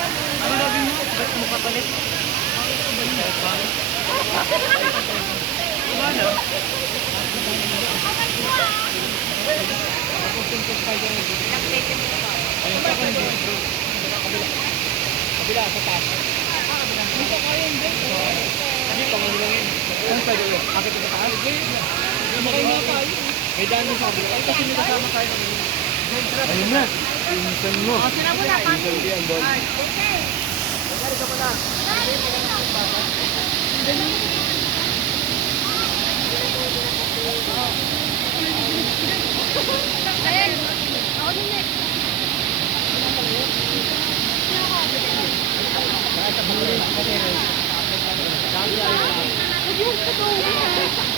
Ano sabi mo? Ba't mo kapalit? Ano? Ayun pa kung hindi. Kabila, sa taas. Dito kayo yung break. Dito, magulungin. Ano pa dito? Akit sa taas? Makay nga pa. May daan mo sa kabila. Ay, kasi may kasama tayo. Ayun na. Pinsan mo. O, sila mo na. Okay. Magkari ka pala. Ayan. Ako din eh. Huwag yung